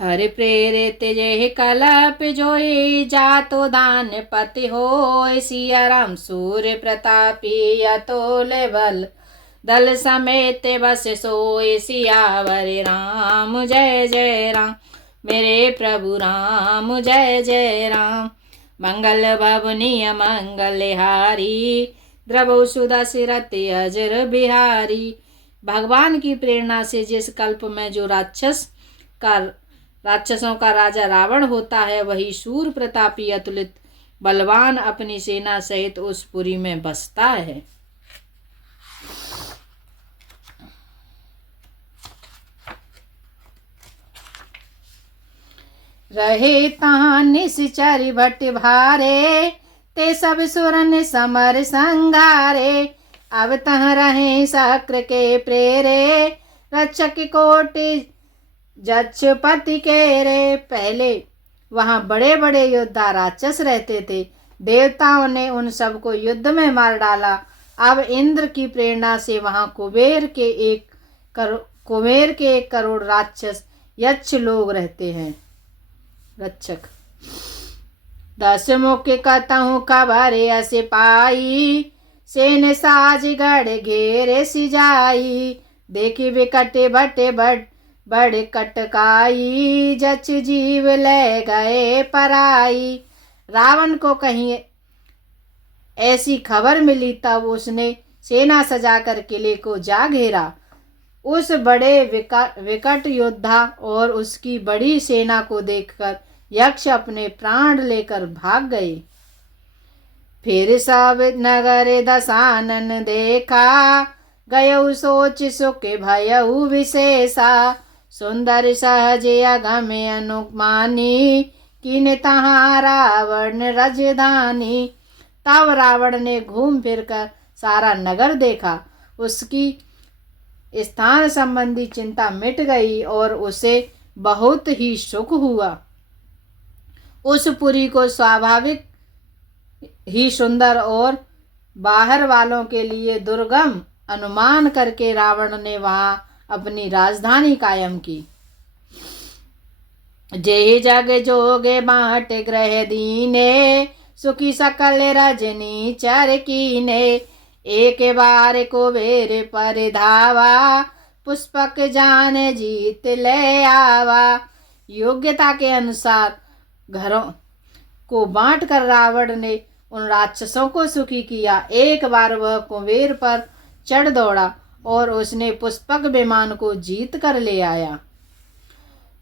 हरि प्रेरित जेहि कलप जोई, जातो दान पति होय। सिया राम सूर्य प्रतापी, अतुल्य बल दल समेत बस सोय। सियावर राम जय जय राम, मेरे प्रभु राम जय जय राम। मंगल भवनीय मंगल हारी, द्रवो सुदशरथ अजर बिहारी। भगवान की प्रेरणा से जिस कल्प में जो राक्षसों का राजा रावण होता है, वही शूर प्रतापी अतुलित बलवान अपनी सेना सहित उस पुरी में बसता है। रहे तहां निश्चर भट्ट भारे, ते सब सुरन समर संघारे। अब तह रहे शक्र के प्रेरे, रक्षक कोटि जक्षपति के रे। पहले वहां बड़े बड़े योद्धा राक्षस रहते थे, देवताओं ने उन सबको युद्ध में मार डाला। अब इंद्र की प्रेरणा से वहां कुबेर के एक करोड़ राक्षस यक्ष लोग रहते हैं। रक्षक 10 मुख्य कतहु खबर अस पाई, सेन साज गढ़ घेरे सिजाई। देखी विकट बटे बड़ कटकाई, जच जीव ले गए पराई। रावण को कहीं ऐसी खबर मिली, तब उसने सेना सजाकर किले को जा घेरा। उस बड़े विकट योद्धा और उसकी बड़ी सेना को देखकर यक्ष अपने प्राण लेकर भाग गए। फिर सब नगर दशानन देखा, गयऊ सोच सुख भयऊ विशेषा। सुंदर सहज अगम अनुमानी, किन तहाँ रावण राजधानी। तब रावण ने घूम फिर कर सारा नगर देखा, उसकी स्थान संबंधी चिंता मिट गई और उसे बहुत ही सुख हुआ। उस पुरी को स्वाभाविक ही सुंदर और बाहर वालों के लिए दुर्गम अनुमान करके रावण ने वहां अपनी राजधानी कायम की। जेहि जग जोगे बांट ग्रह दीने, सुखी सकल रजनी चर कीने। एक बार कुबेर पर धावा, पुष्पक जान जीत ले आवा। योग्यता के अनुसार घरों को बांट कर रावण ने उन राक्षसों को सुखी किया। एक बार वह कुबेर पर चढ़ दौड़ा और उसने पुष्पक विमान को जीत कर ले आया।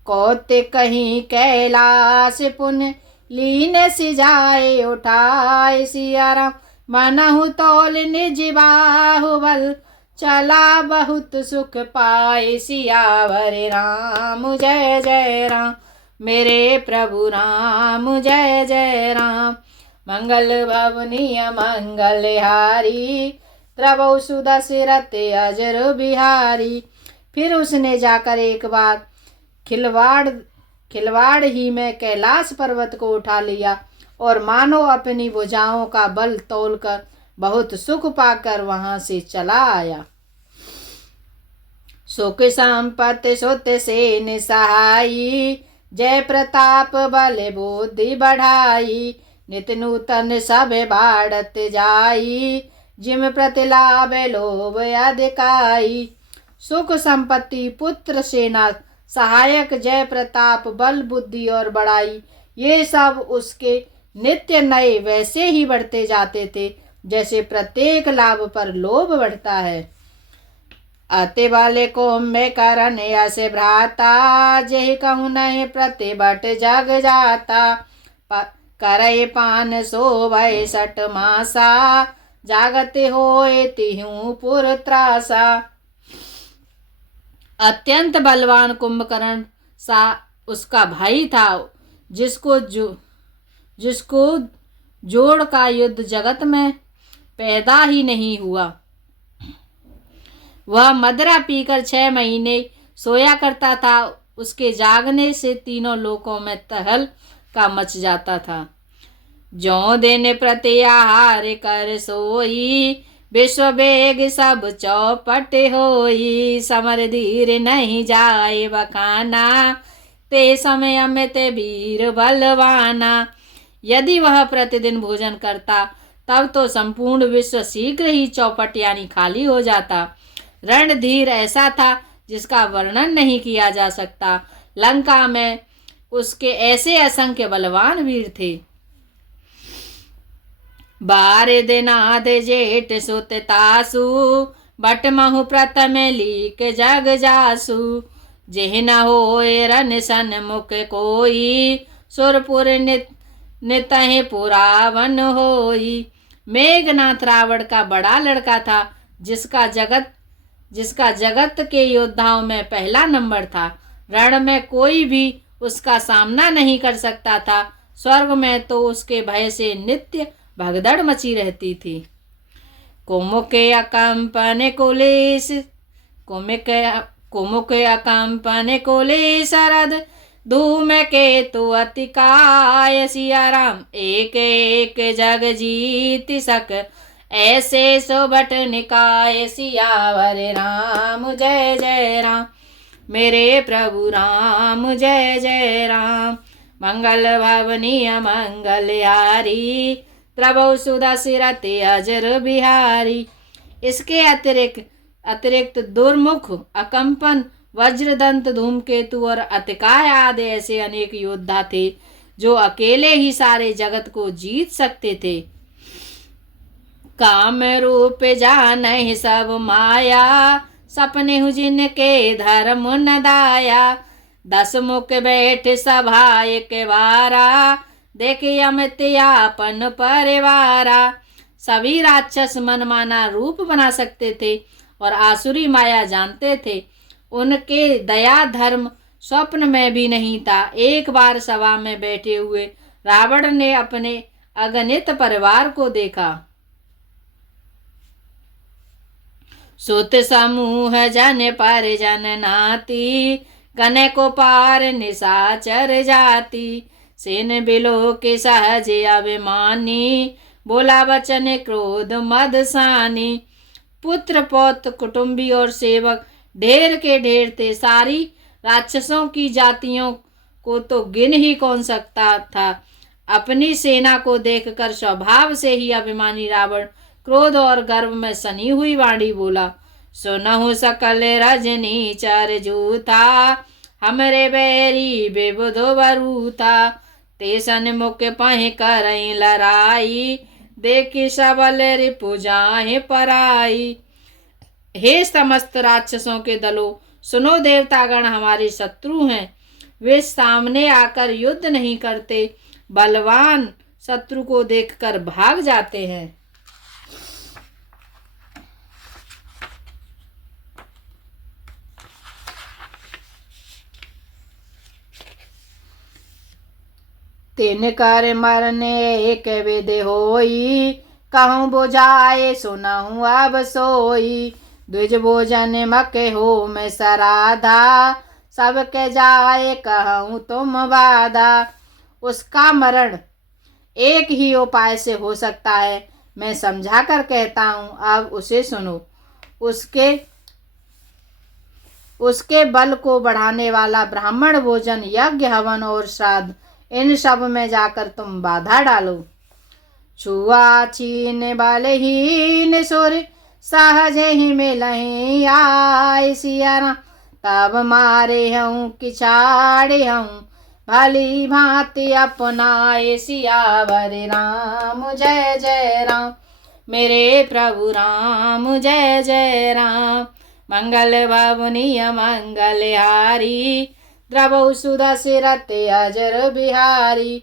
कौतिक कहीं कैलाश पुन लीन सिजाए उठाए। सिया राम मनहु तौल निज बाहुबल, चला बहुत सुख पाए। सियावर राम जय जय राम, मेरे प्रभु राम जय जय राम। मंगल भवनीय मंगल हारी, द्रवौ सुदशरथ अजर बिहारी। फिर उसने जाकर एक बार खिलवाड़ ही में कैलाश पर्वत को उठा लिया और मानो अपनी भुजाओं का बल तोलकर बहुत सुख पाकर वहां से चला आया। सुख संपत्ति सुत सेन सहाई, जय प्रताप बल बुद्धि बढ़ाई। नित नूतन सब बाढ़त जाई, जिम प्रतिलाभ लोभ अधिकाई। सुख संपत्ति पुत्र सेना सहायक जय प्रताप बल बुद्धि और बड़ाई, ये सब उसके नित्य नए वैसे ही बढ़ते जाते थे जैसे प्रत्येक लाभ पर लोभ बढ़ता है। अति वाले को में करन यश भ्राता, जेहि कहूँ नहीं प्रतिबट जग जाता। करय पान शोभय सट मासा, जागते होए तिहु पुर त्रासा। अत्यंत बलवान कुंभकर्ण सा उसका भाई था, जिसको जोड़ का युद्ध जगत में पैदा ही नहीं हुआ। वह मदिरा पीकर 6 महीने सोया करता था। उसके जागने से तीनों लोकों में तहल का मच जाता था। जो दिन प्रति आहार कर सोई, विश्व वेग सब चौपट होई। समर धीर नहीं जाए बखाना, ते समय अमित वीर बलवाना। यदि वह प्रतिदिन भोजन करता तब तो संपूर्ण विश्व शीघ्र ही चौपट यानी खाली हो जाता। रणधीर ऐसा था जिसका वर्णन नहीं किया जा सकता। लंका में उसके ऐसे असंख्य बलवान वीर थे। बारे दिनाद जेठ सुत तासु, बट महु प्रथम लीक जग जासु। जेह न होए रन सन मुख कोई, सुरपुर नितहि पुरावन होई। मेघनाथ रावण का बड़ा लड़का था, जिसका जगत के योद्धाओं में पहला नंबर था। रण में कोई भी उसका सामना नहीं कर सकता था। स्वर्ग में तो उसके भय से नित्य भगदड़ मची रहती थी। कुमुके अकंपन कुलेश, कुमुके अकंपन कुलेश रद, धूम केतु अतिकाय। सिया राम एक एक जग जीत सक, ऐसे सोबट निकाय। सियावर राम जय जय राम, मेरे प्रभु राम जय जय राम। मंगल भवनीय मंगलहारी, प्रभु सुदशरथ अजर बिहारी। इसके अतिरिक्त दुर्मुख, अकंपन, वज्रदंत, धूमकेतु और अतिकाय आदि ऐसे अनेक योद्धा थे जो अकेले ही सारे जगत को जीत सकते थे। काम रूप जानहि सब माया, सपने जिनके धर्म न दाया। 10 मुख बैठ सभा एक बारा, देखे अमित यापन परिवारा। सभी राक्षस मनमाना रूप बना सकते थे और आसुरी माया जानते थे। उनके दया धर्म स्वप्न में भी नहीं था। एक बार सभा में बैठे हुए रावण ने अपने अगणित परिवार को देखा। सुत समूह जन पर जन नाती, गने को पार निशाचर जाति। सेन बिलो के सहज अभिमानी, बोला वचन क्रोध मदसानी। पुत्र पौत्र कुटुंबी और सेवक ढेर के ढेर थे। सारी राक्षसों की जातियों को तो गिन ही कौन सकता था। अपनी सेना को देखकर स्वभाव से ही अभिमानी रावण क्रोध और गर्व में सनी हुई वाणी बोला। सुनहु सकल रजनी चर जूथा, हमरे बैरी बेबुधो बरूथा। तेसन मुख पहि करई लड़ाई, देखी सबल रिपु जाहि पराई। हे समस्त राक्षसों के दलों, सुनो, देवतागण हमारे शत्रु हैं। वे सामने आकर युद्ध नहीं करते, बलवान शत्रु को देखकर भाग जाते हैं। तीन कर मरने एक विधि होई, कहूँ बुझाए सुनहु अब सोई। द्विज भोजन मके हो में सराधा, सबके जाए कहूँ तुम वादा। उसका मरण एक ही उपाय से हो सकता है, मैं समझा कर कहता हूँ, अब उसे सुनो। उसके बल को बढ़ाने वाला ब्राह्मण भोजन, यज्ञ, हवन और श्राद्ध, इन सब में जाकर तुम बाधा डालो। छुआ छीन बलहीन सुर, सहज ही मिलहि आय। सिया राम तब मारे हूँ कि छाड़े हूँ, भली भांति अपनाए। सियावर राम जय जय राम, मेरे प्रभु राम जय जय राम। मंगल भवनीय मंगलहारी, द्रवौ सुदशरथ अजर बिहारी।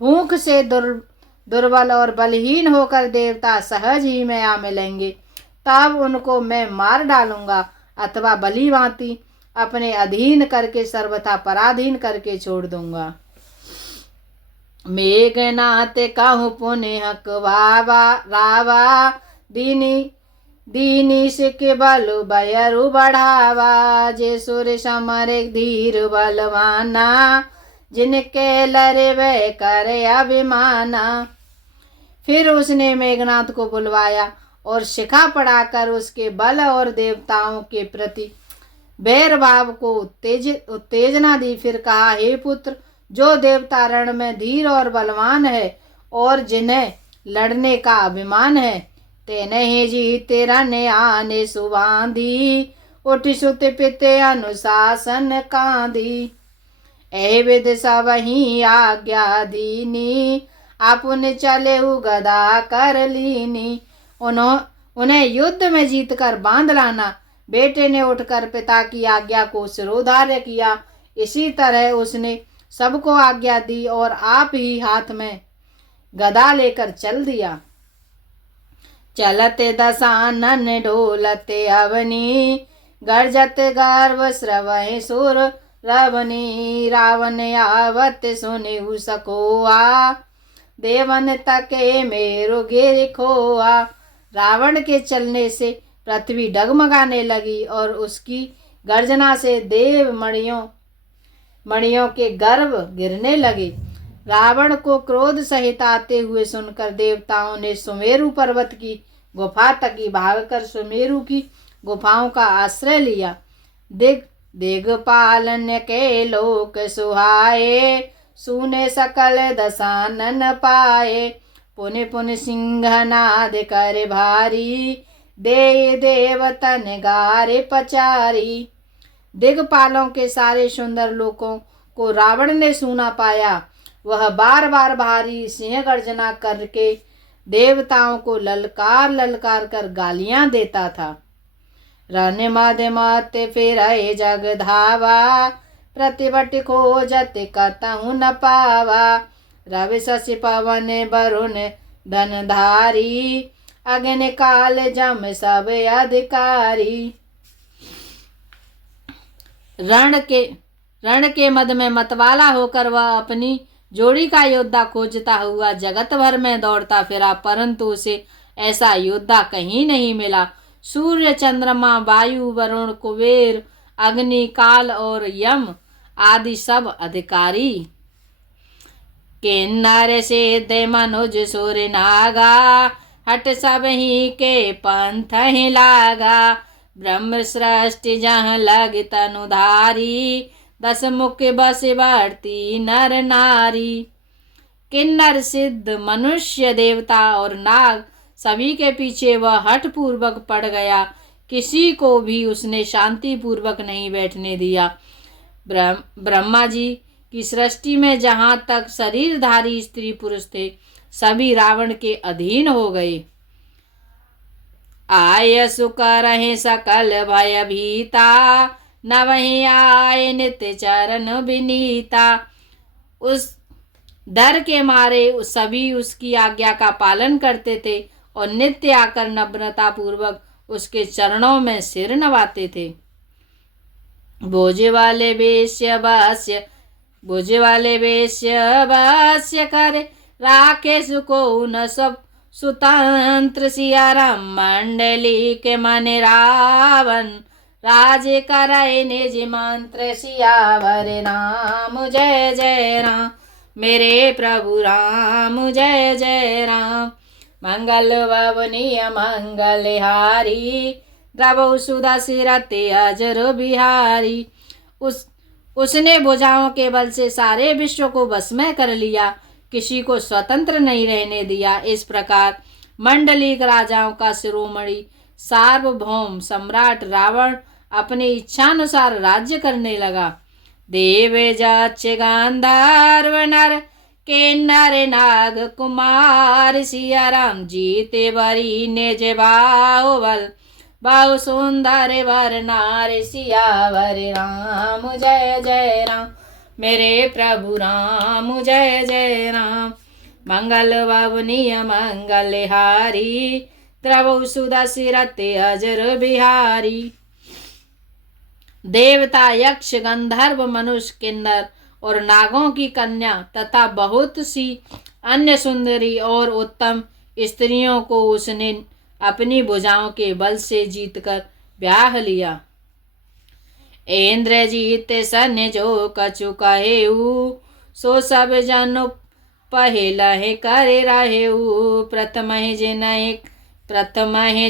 भूख से दुर्बल और बलहीन होकर देवता सहज ही में आ मिलेंगे, तब उनको मैं मार डालूंगा अथवा भली भांति अपने अधीन करके सर्वथा पराधीन करके छोड़ दूंगा। मेघनाथ कहूँ पुण्य हक रावा, दीनी सिख बल बयरु बढ़ावा। जे सुर समर धीर बलवाना, जिनके लरे वह करे अभिमाना। फिर उसने मेघनाथ को बुलवाया और शिखा पढ़ाकर उसके बल और देवताओं के प्रति बैर भाव को उत्तेजना दी। फिर कहा, हे पुत्र, जो देवता रण में धीर और बलवान है और जिन्हें लड़ने का अभिमान है, तेने ही जीते रण आने सुबांधी, उठ सुत पिते अनुशासन कांधी। ए विद सब ही आज्ञा दीनी, आपुन चले गदा कर लीनी। उन्हें युद्ध में जीत कर बांध लाना। बेटे ने उठकर पिता की आज्ञा को शिरोधार्य किया। इसी तरह उसने सबको आज्ञा दी और आप ही हाथ में गदा लेकर चल दिया। चलते दशानन ढोलते अवनी, गर्जत गर्व श्रवह सुर रवनी। रावण आवत सुने सकोआ, देवन तके मेरो गिर खोआ। रावण के चलने से पृथ्वी डगमगाने लगी और उसकी गर्जना से देव मणियों के गर्भ गिरने लगे। रावण को क्रोध सहित आते हुए सुनकर देवताओं ने सुमेरु पर्वत की गुफा तक भागकर सुमेरु की गुफाओं का आश्रय लिया। दिग्पालन के लोक सुहाए, सुने सकल दशानन पाए। पुनि पुनि सिंहनाद कर भारी, दे देवतन गारे पचारी। दिग्पालों के सारे सुंदर लोकों को रावण ने सुना पाया। वह बार बार भारी सिंह गर्जना करके देवताओं को ललकार ललकार कर गालियां देता था। रण मद मत फिर जग धावा, प्रतिबट खोजत कतहु न पावा। रवि शशि पवन वरुण धनधारी, अग्नि काल जम सब अधिकारी। रण के मद में मतवाला होकर वह अपनी जोड़ी का योद्धा खोजता हुआ जगत भर में दौड़ता फिरा, परंतु उसे ऐसा योद्धा कहीं नहीं मिला। सूर्य, चंद्रमा, वायु, वरुण, कुबेर, अग्नि, काल और यम आदि सब अधिकारी। किन्नर सिद्ध मनुज सुर नागा, हट सब ही के पंथ ही लागा। ब्रह्म सृष्टि जहाँ लग तनुधारी, दस मुख बस बढ़ती नर नारी। किन्नर, सिद्ध, मनुष्य, देवता और नाग सभी के पीछे वह हठ पूर्वक पड़ गया। किसी को भी उसने शांति पूर्वक नहीं बैठने दिया। ब्रह्मा जी की सृष्टि में जहाँ तक शरीरधारी स्त्री पुरुष थे, सभी रावण के अधीन हो गए। आय सुख रहे सकल भय भीता, न वही आए नित्य चरण विनीता। उस डर के मारे सभी उसकी आज्ञा का पालन करते थे और नित्य आकर नम्रता पूर्वक उसके चरणों में सिर नवाते थे। बोझे वाले वेश्य वास्य करे, राखे सुको न सब सुतंत्र। सिया राम मंडली के मन रावण, राज करे निज मंत्र। सियावर राम जय जय राम, मेरे प्रभु राम जय जय राम। मंगल भवनीय मंगल हारी, द्रवौ सुधा सिरते अजर बिहारी। उसने भुजाओं के बल से सारे विश्व को वश में कर लिया, किसी को स्वतंत्र नहीं रहने दिया। इस प्रकार मंडलिक राजाओं का शिरोमणि सार्वभौम सम्राट रावण अपनी इच्छानुसार राज्य करने लगा। देव जक्ष गांधार्व नर, किन्नर नाग कुमार। सिया राम जीते बरी निज बाहुबल, बहु सुंदर वर नार। सियावर राम जय जय राम, मेरे प्रभु राम जय जय राम। मंगल भवनीय मंगल हारी, द्रवौ सुधा सिरते अजर बिहारी। देवता, यक्ष, गंधर्व, मनुष्य, किन्नर और नागों की कन्या तथा बहुत सी अन्य सुंदरी और उत्तम स्त्रियों को उसने अपनी भुजाओं के बल से जीतकर ब्याह लिया। इंद्रजीत सन जो कछु कहेऊ, सो सब जन पहलहि करे रहेऊ। प्रथम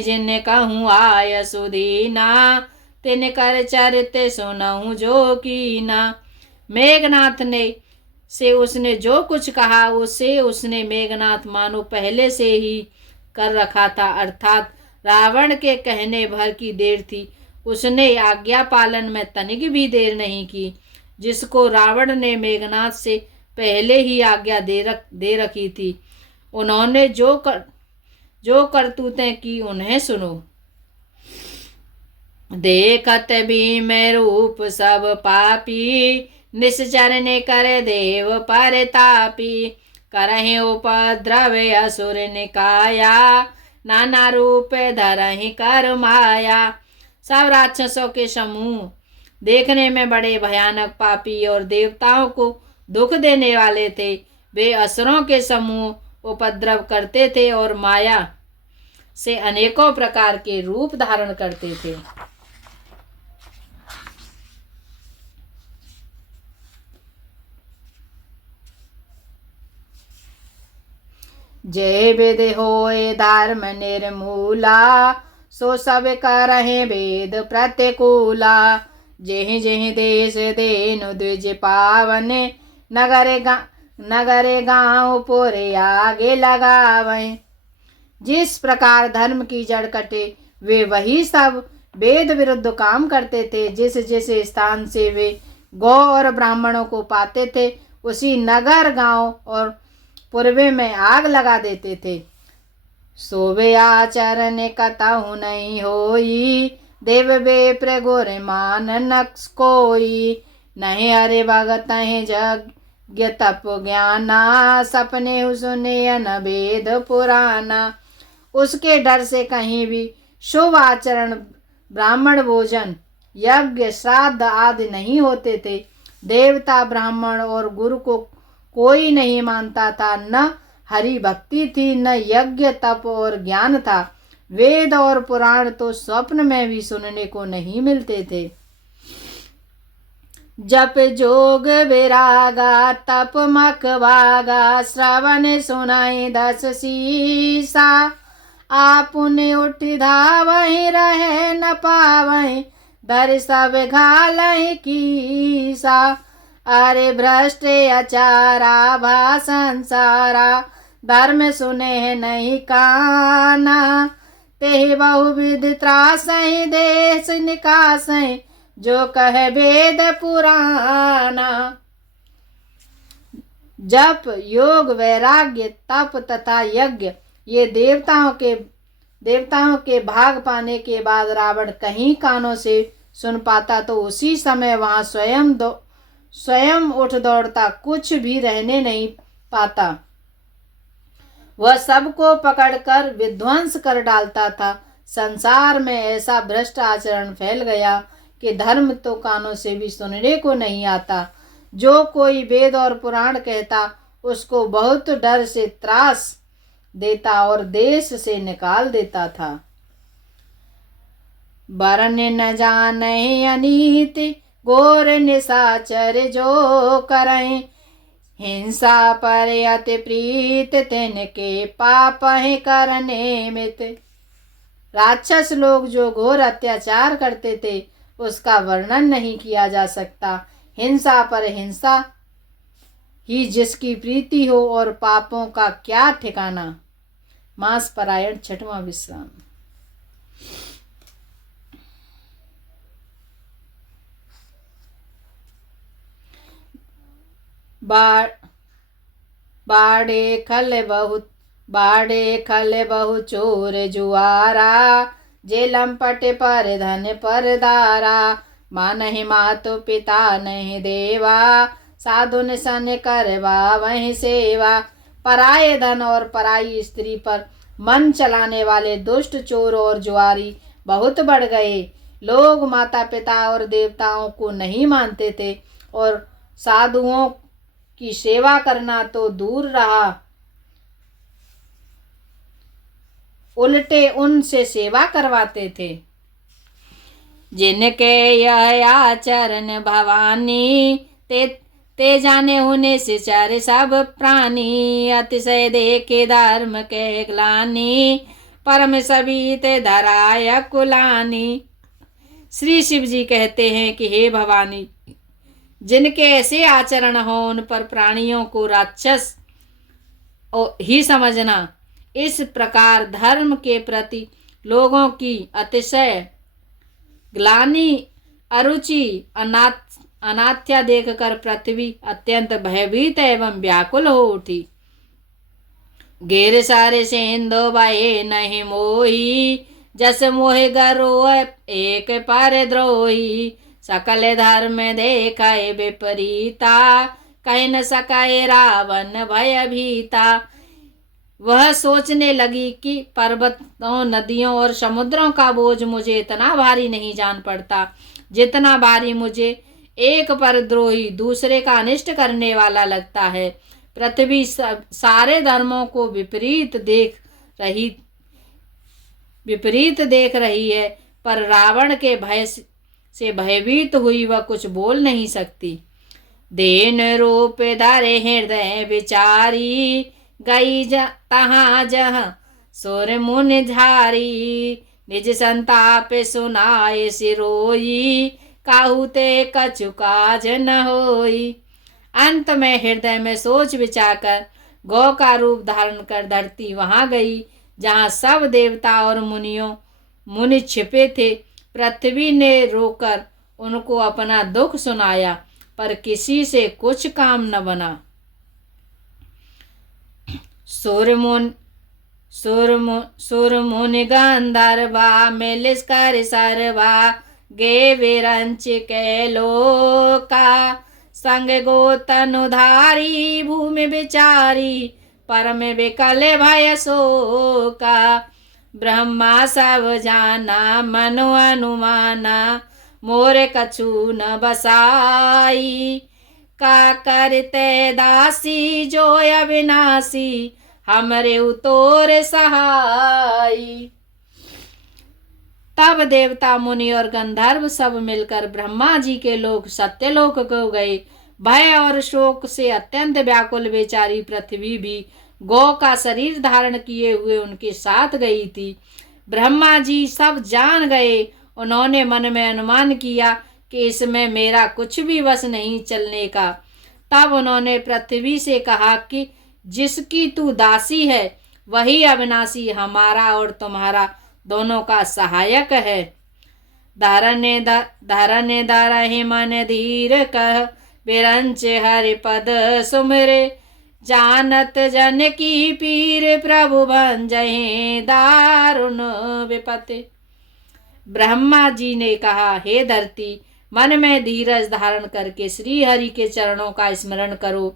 जिन कहूँ आय सुदीना, तिन कर चरित सुनहु जो कीना। मेघनाथ ने से उसने जो कुछ कहा उसे उसने मेघनाथ मानो पहले से ही कर रखा था, अर्थात रावण के कहने भर की देर थी। उसने आज्ञा पालन में तनिक भी देर नहीं की, जिसको रावण ने मेघनाथ से पहले ही आज्ञा दे रखी थी। उन्होंने जो करतूतें की उन्हें सुनो। देखत भी मैं रूप सब पापी, निश्चर ने कर देव परतापी। करहि उपद्रव असुर निकाया, नाना रूप धरहि कर माया। सब राक्षसों के समूह देखने में बड़े भयानक, पापी और देवताओं को दुख देने वाले थे। वे असुरों के समूह उपद्रव करते थे और माया से अनेकों प्रकार के रूप धारण करते थे। जय वेद होए धर्म निर्मूला, सो सब करहे वेद प्रतिकूला। जेहि जेहि देश देनु द्विज पावन, नगरे गाँव पुरे आगे लगावें। जिस प्रकार धर्म की जड़ कटे वे वही सब वेद विरुद्ध काम करते थे। जिस जिस स्थान से वे गौ और ब्राह्मणों को पाते थे उसी नगर गांव और पूर्वे में आग लगा देते थे। सोवे आचरण कतहु नहीं होई, देव बेप्र गोर मान नक्स कोई। नहीं हरे भगत हैं जग तप ज्ञाना, सपने सुने न वेद पुराना। उसके डर से कहीं भी शुभ आचरण, ब्राह्मण भोजन, यज्ञ, श्राद्ध आदि नहीं होते थे। देवता, ब्राह्मण और गुरु को कोई नहीं मानता था। न हरि भक्ति थी, न यज्ञ, तप और ज्ञान था। वेद और पुराण तो स्वप्न में भी सुनने को नहीं मिलते थे। जप जोग विरागा तप मक भागा, श्रवण सुनाई 10 शीसा। आपुने उठ धावहि रहे न पावहि, धर सब घालहि कीसा। अरे भ्रष्ट अचारा भा संसारा, धर्म सुने नहीं काना। तेहि बहुविध त्रासहि देश निकासहि, जो कहे वेद पुराना। जप, योग, वैराग्य, तप तथा यज्ञ ये देवताओं के भाग पाने के बाद रावण कहीं कानों से सुन पाता तो उसी समय वहां स्वयं उठ दौड़ता, कुछ भी रहने नहीं पाता। वह सबको पकड़कर विध्वंस कर डालता था। संसार में ऐसा भ्रष्ट आचरण फैल गया कि धर्म तो कानों से भी सुनने को नहीं आता। जो कोई वेद और पुराण कहता उसको बहुत डर से त्रास देता और देश से निकाल देता था। वरन न जाने अनीति, घोर निशाचर जो करें। हिंसा पर अति प्रीत, तिनके पाप है करने मित। राक्षस लोग जो घोर अत्याचार करते थे उसका वर्णन नहीं किया जा सकता। हिंसा पर हिंसा ही जिसकी प्रीति हो और पापों का क्या ठिकाना। मास परायण 6वां विश्राम। बाड़े खल बहु चोर जुआरा, जे लंपट पर धन पर दारा। मानहि मातु पिता नहीं देवा, साधुन सन करवा वही सेवा। पराये धन और पराई स्त्री पर मन चलाने वाले दुष्ट चोर और जुआरी बहुत बढ़ गए। लोग माता पिता और देवताओं को नहीं मानते थे और साधुओं की सेवा करना तो दूर रहा, उल्टे उनसे सेवा करवाते थे। जिनके यह आचरण भवानी, ते जाने होने से चारे सब प्राणी। अतिशय देखे धर्म के ग्लानि, परम सभी ते धराय कुलानी। श्री शिव जी कहते हैं कि हे भवानी, जिनके ऐसे आचरण हो उन पर प्राणियों को राक्षस ही समझना। इस प्रकार धर्म के प्रति लोगों की अतिशय ग्लानि, अरुचि, अनाथ्या देखकर पृथ्वी अत्यंत भयभीत एवं व्याकुल हो उठी। घेर सारे सिंधु बहे नहीं मोही, जस मोह गरो एक पर द्रोही। सकल धर्म देखाए विपरीता, कह न सकाए रावण भय भीता। वह सोचने लगी कि पर्वतों, नदियों और समुद्रों का बोझ मुझे इतना भारी नहीं जान पड़ता जितना भारी मुझे एक परद्रोही दूसरे का अनिष्ट करने वाला लगता है। पृथ्वी सारे धर्मों को विपरीत देख रही है, पर रावण के भय से भयभीत हुई वह कुछ बोल नहीं सकती। देन रूप धरे हृदय विचारी, गई तहाँ जह सुर मुनि झारी। निज संताप सुनाए सिरोई, काहू ते कछु काज न होई। अंत में हृदय में सोच विचार कर गौ का रूप धारण कर धरती वहां गई जहाँ सब देवता और मुनि छिपे थे। पृथ्वी ने रोकर उनको अपना दुख सुनाया, पर किसी से कुछ काम न बना। सुर मुनि गंधर्वा मिलिस कर सरवा, गे विरंच के लोका। संग गोतनुधारी भूमि विचारी, परम विकल भय शोका। ब्रह्मा सब जाना मनु अनुमाना, मोर कछु न बसाई। का करते दासी जो अविनाशी, हमरे उतोर सहाई। तब देवता, मुनि और गंधर्व सब मिलकर ब्रह्मा जी के लोक सत्यलोक को गए। भय और शोक से अत्यंत व्याकुल बेचारी पृथ्वी भी गौ का शरीर धारण किए हुए उनके साथ गई थी। ब्रह्मा जी सब जान गए। उन्होंने मन में अनुमान किया कि इसमें मेरा कुछ भी वश नहीं चलने का। तब उन्होंने पृथ्वी से कहा कि जिसकी तू दासी है वही अविनाशी हमारा और तुम्हारा दोनों का सहायक है। धारने दारहि मन धीर कह, विरंच हरिपद सुमिरे। जानत जन की पीर, प्रभु भंजहि दारुण विपत्ति। ब्रह्मा जी ने कहा, हे धरती, मन में धीरज धारण करके श्री हरि के चरणों का स्मरण करो।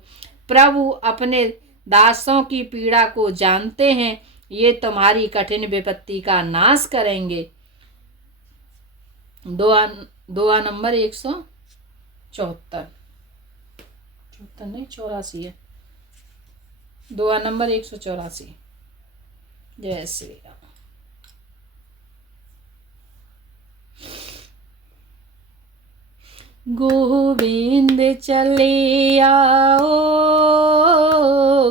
प्रभु अपने दासों की पीड़ा को जानते हैं, ये तुम्हारी कठिन विपत्ति का नाश करेंगे। दुआ नंबर 174 नहीं 84 है। दुआ नंबर 184। जय श्री राम। गोविंद चले आओ,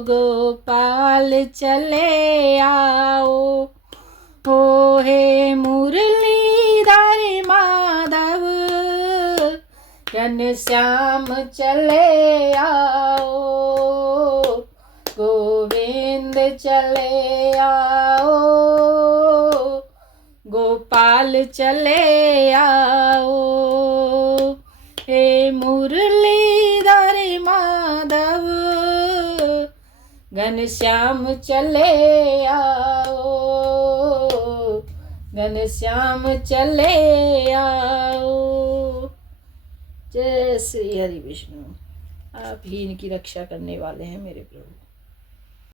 गोपाल चले आओ। हो हे मुरलीधर माधव, घनश्याम चले आओ। गोविंद चले आओ, गोपाल चले आओ। हे मुरलीधर माधव, घनश्याम चले आओ। घनश्याम चले आओ। जय श्री हरि विष्णु। आप ही इनकी रक्षा करने वाले हैं मेरे प्रभु।